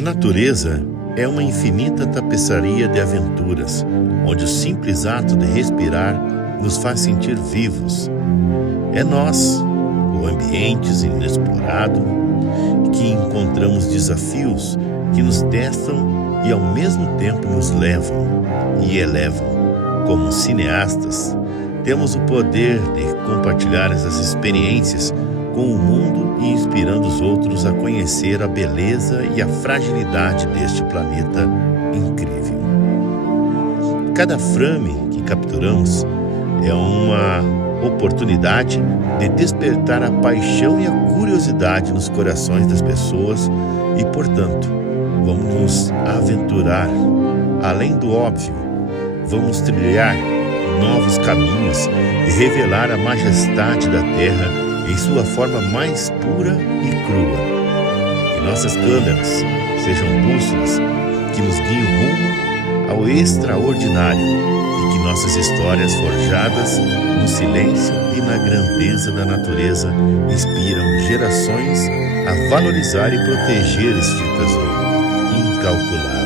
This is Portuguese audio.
A natureza é uma infinita tapeçaria de aventuras, onde o simples ato de respirar nos faz sentir vivos. É nós, o ambiente inexplorado, que encontramos desafios que nos testam e ao mesmo tempo nos levam e elevam. Como cineastas, temos o poder de compartilhar essas experiências com o mundo e inspirando os outros a conhecer a beleza e a fragilidade deste planeta incrível. Cada frame que capturamos é uma oportunidade de despertar a paixão e a curiosidade nos corações das pessoas e, portanto, vamos nos aventurar além do óbvio. Vamos trilhar novos caminhos e revelar a majestade da Terra em sua forma mais pura e crua. Que nossas câmeras sejam bússolas que nos guiem rumo ao extraordinário e que nossas histórias forjadas no silêncio e na grandeza da natureza inspiram gerações a valorizar e proteger este tesouro incalculável.